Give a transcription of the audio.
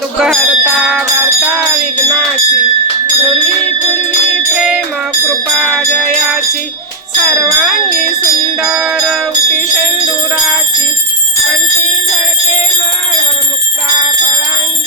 दुःख हरता वार्ता विघ्नाची, पूर्वी पूर्वी प्रेम कृपा जयाची, सर्वांगी सुंदर उटी शेंदुराची, कंठी झळके माळ मुक्ता फळांची.